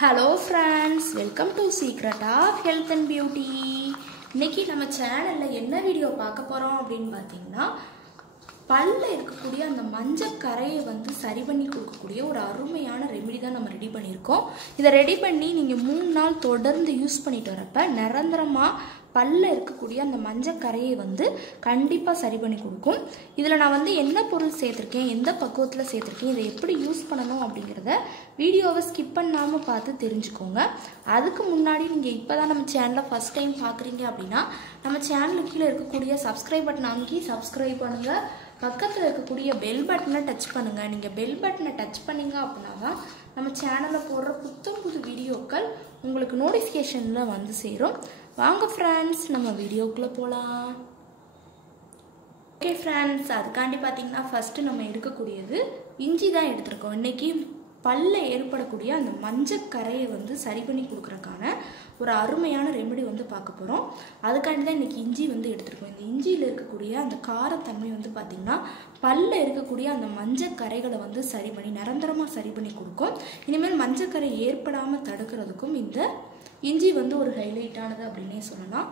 Hello friends, welcome to Secret of Health and Beauty. இன்னைக்கு நம்ம சேனல்ல என்ன வீடியோ பார்க்க போறோம் அப்படினு பாத்தீங்கன்னா பல்ல இருக்கக்கூடிய அந்த மஞ்சள் கரையை வந்து சரி பண்ணி கொடுக்கக்கூடிய ஒரு அருமையான ரெமெடி தான் நம்ம ரெடி பண்ணியிருக்கோம். இத ரெடி பண்ணி நீங்க 3 நாள் தொடர்ந்து யூஸ் பண்ணிட்டு வரப்ப நிரந்தரமா பல்ல இருக்கக்கூடிய அந்த மஞ்சள் கரையை வந்து கண்டிப்பா சரி பண்ணி கொடுக்கும். இதுல நான் வந்து என்ன பொருள் சேர்த்திருக்கேன், எந்த பக்குவத்துல சேர்த்திருக்கேன், இதை எப்படி யூஸ் பண்ணணும் அப்படிங்கறத வீடியோவை ஸ்கிப் பண்ணாம பார்த்து தெரிஞ்சுக்கோங்க. அதுக்கு முன்னாடி நீங்க இப்பதான் நம்ம சேனலை ஃபர்ஸ்ட் டைம் பார்க்கறீங்க அப்படினா நம்ம சேனலுக்கு கீழ இருக்கக்கூடிய சப்ஸ்கிரைப் பட்டன் அமைக்கி சப்ஸ்கிரைப் பண்ணுங்க. பக்கத்துல இருக்கக்கூடிய பெல் பட்டனை டச் பண்ணுங்க. நீங்க பெல் பட்டனை டச் பண்ணீங்க அப்படினா நம்ம சேனல்ல போடுற புது வீடியோக்கள் உங்களுக்கு நோட்டிஃபிகேஷன்ல வந்து சேரும். வாங்க फ्रेंड्स நம்ம வீடியோக்குள்ள போலாம். ஓகே फ्रेंड्स, அதுக்காண்டி பாத்தீங்கன்னா ஃபர்ஸ்ட் நம்ம எடுக்கக்கூடியது இஞ்சி தான் எடுத்துறோம். இன்னைக்கு பல்ல ஏற்படக்கூடிய அந்த மஞ்சள் கரையை வந்து சரி பண்ணி கொடுக்கறதுக்கான ஒரு அருமையான ரெமெடி வந்து பார்க்க போறோம். அதுக்காண்டி தான் இன்னைக்கு இஞ்சி வந்து எடுத்துறோம். இந்த இஞ்சியில இருக்கக்கூடிய அந்த காரத்தன்மை வந்து பாத்தீங்கன்னா பல்ல இருக்கக்கூடிய அந்த மஞ்சள் கரைகளை வந்து சரி பண்ணி நிரந்தரமா சரி பண்ணி கொடுக்கும். இனிமேல் மஞ்சள் கரை ஏற்படாம தடுக்கிறதுக்கும் இந்த இஞ்சி வந்து ஒரு ஹைலைட் ஆனது அப்படினே சொல்லலாம்.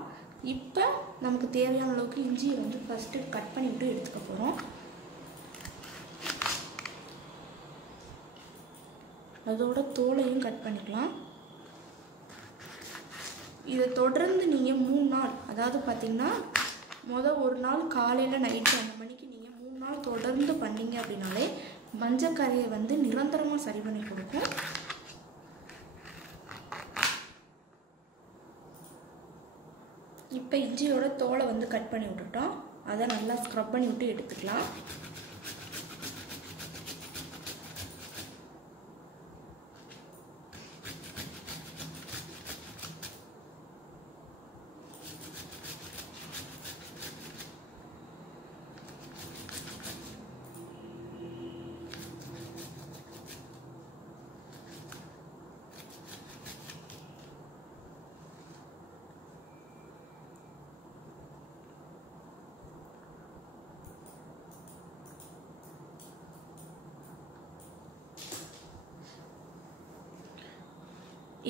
இப்போ நமக்கு தேவையான அளவுக்கு இஞ்சியை வந்து ஃபர்ஸ்ட் கட் பண்ணி விட்டு எடுத்துக்க போறோம். அதோட தோலையும் கட் பண்ணிக்கலாம். இதை தொடர்ந்து நீங்க 3 நாள், அதாவது பாத்தீங்கன்னா ஒரு நாள் காலையில நைட் 2 மணிக்கு நீங்க 3 நாள் தொடர்ந்து பண்ணீங்க அப்படினாலே மஞ்சள் கரையை வந்து நிரந்தரமா சரி பண்ணி கொடுக்கும். இப்போ இஞ்சியோட தோலை வந்து கட் பண்ணி விட்டுட்டோம். அதை நல்லா ஸ்க்ரப் பண்ணி விட்டு எடுத்துக்கலாம்.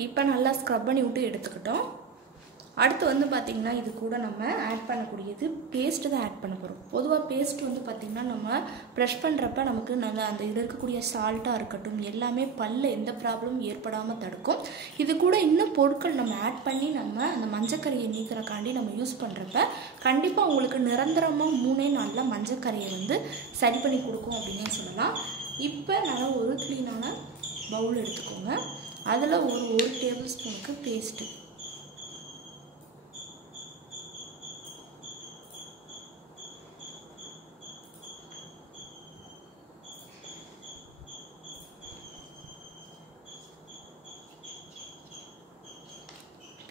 இப்போ நல்லா ஸ்க்ரப் பண்ணி விட்டு எடுத்துக்கிட்டோம். அடுத்து வந்து பாத்தீங்கன்னா இது கூட நம்ம ஆட் பண்ணக்கூடியது பேஸ்ட் தான் ஆட் பண்ண போறோம். பொதுவா பேஸ்ட் வந்து பாத்தீங்கன்னா நம்ம பிரஷ் பண்றப்ப நமக்கு நல்லா அந்த இதுல இருக்கக்கூடிய சால்ட்டா இருக்கட்டும் எல்லாமே பல்ல எந்த ப்ராப்ளமும் ஏற்படாம தடுக்கும். இது கூட இன்னும் பொருட்கள் நம்ம ஆட் பண்ணி நம்ம அந்த மஞ்சக்கரையை நீக்கிறக்காண்டி நம்ம யூஸ் பண்றப்ப கண்டிப்பா உங்களுக்கு நிரந்தரமா 3 நாள்ல மஞ்சக்கரையை வந்து சரி பண்ணி கொடுக்கும் அப்படினே சொல்லலாம். இப்போ நல்லா ஒரு க்ளீனான பவுல் எடுத்துக்கோங்க. அதில் ஒரு டேபிள் ஸ்பூனுக்கு பேஸ்ட்டு,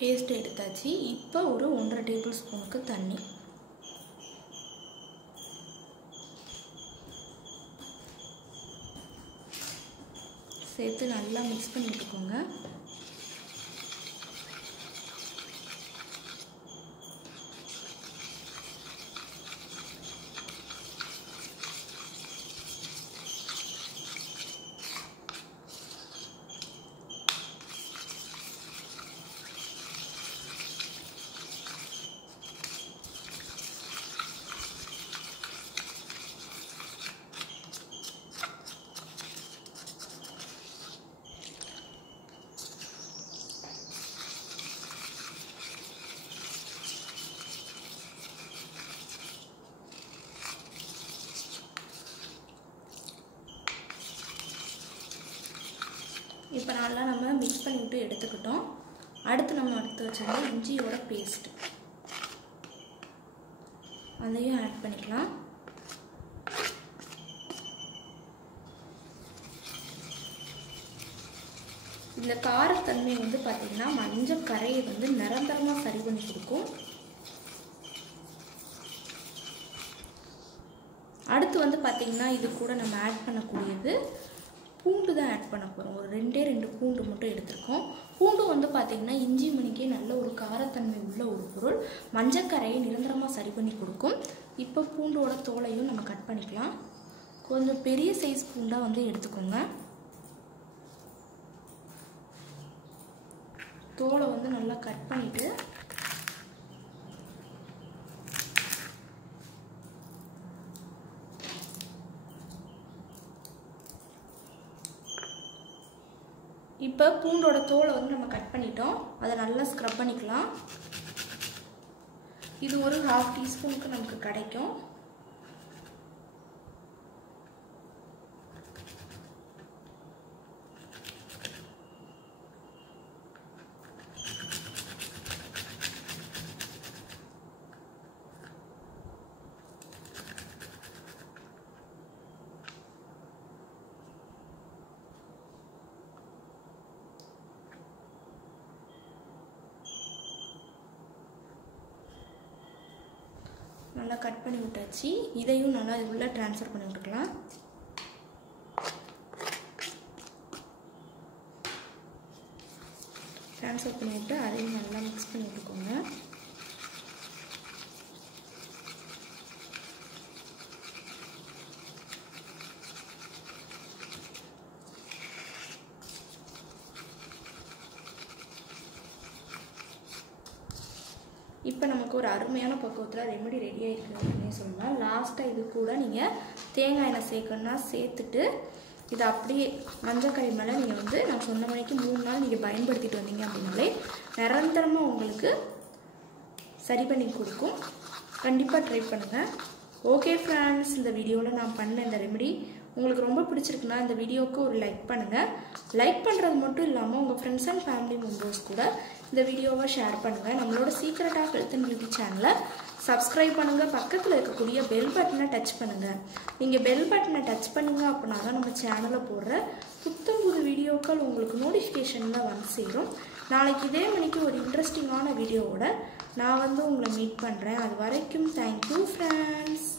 பேஸ்ட் எடுத்தாச்சு. இப்போ ஒரு 1.5 டேபிள் ஸ்பூனுக்கு தண்ணி, சேர்த்து நல்லா மிக்ஸ் பண்ணி விட்டுக்கோங்க. இப்போ நல்லா நம்ம மிக்ஸ் பண்ணிவிட்டு எடுத்துக்கிட்டோம். அடுத்து நம்ம எடுத்து வச்சிருந்த இஞ்சியோட பேஸ்ட் அதையும் ஆட் பண்ணிக்கலாம். இந்த காரத்தன்மை வந்து பார்த்தீங்கன்னா மஞ்சள் கரையை வந்து நிரந்தரமாக சரி பண்ணி கொடுக்கும். அடுத்து வந்து பார்த்தீங்கன்னா இது கூட நம்ம ஆட் பண்ணக்கூடியது பூண்டு தான் ஆட் பண்ண போகிறோம். ஒரு 2 பூண்டு மட்டும் எடுத்துருக்கோம். பூண்டு வந்து பார்த்திங்கன்னா இஞ்சி மணிக்கே நல்ல ஒரு காரத்தன்மை உள்ள ஒரு பொருள். மஞ்சக்கரையை நிரந்தரமாக சரி பண்ணி கொடுக்கும். இப்போ பூண்டோட தோலையும் நம்ம கட் பண்ணிக்கலாம். கொஞ்சம் பெரிய சைஸ் பூண்டாக வந்து எடுத்துக்கோங்க. தோலை வந்து நல்லா கட் பண்ணிட்டு இப்போ பூண்டோட தோலை வந்து நம்ம கட் பண்ணிட்டோம். அதை நல்லா ஸ்க்ரப் பண்ணிக்கலாம். இது ஒரு 1/2 டீஸ்பூனுக்கு நமக்கு கிடைக்கும். நல்லா கட் பண்ணி விட்டாச்சு. இதையும் நல்லா உள்ள ட்ரான்ஸ்ஃபர் பண்ணி விட்டுக்கலாம். ட்ரான்ஸ்ஃபர் பண்ணி விட்டு அதையும் நல்லா மிக்ஸ் பண்ணி விட்டுக்கோங்க. இப்போ நமக்கு ஒரு அருமையான பக்குவத்தில் ரெமெடி ரெடி ஆகிருக்கு அப்படின்னு சொல்லலாம். லாஸ்ட்டாக இது கூட நீங்கள் தேங்காய் எண்ணெய் சேர்க்கணுன்னா சேர்த்துட்டு இதை அப்படியே மஞ்சக்கறி மேலே நீங்கள் வந்து நான் சொன்ன மணிக்கு 3 நாள் நீங்கள் பயன்படுத்திட்டு வந்தீங்க அப்படின்னாலே நிரந்தரமாக உங்களுக்கு சரி பண்ணி கொடுக்கும். கண்டிப்பாக ட்ரை பண்ணுங்கள். ஓகே ஃப்ரெண்ட்ஸ், இந்த வீடியோவில் நான் பண்ண இந்த ரெமெடி உங்களுக்கு ரொம்ப பிடிச்சிருக்குன்னா இந்த வீடியோவுக்கு ஒரு லைக் பண்ணுங்கள். லைக் பண்ணுறது மட்டும் இல்லாமல் உங்கள் ஃப்ரெண்ட்ஸ் அண்ட் ஃபேமிலி மெம்பர்ஸ் கூட இந்த வீடியோவை ஷேர் பண்ணுங்கள். நம்மளோட secret of health and beauty சேனலை சப்ஸ்கிரைப் பண்ணுங்கள். பக்கத்தில் இருக்கக்கூடிய பெல் பட்டனை டச் பண்ணுங்கள். நீங்கள் பெல் பட்டனை டச் பண்ணிங்க அப்படின்னா தான் நம்ம சேனலில் போடுற புது வீடியோக்கள் உங்களுக்கு நோட்டிஃபிகேஷனில் வந்து சேரும். நாளைக்கு இதே மணிக்கு ஒரு இன்ட்ரெஸ்டிங்கான வீடியோவோட நான் வந்து உங்களை மீட் பண்ணுறேன். அது வரைக்கும் தேங்க்யூ ஃப்ரெண்ட்ஸ்.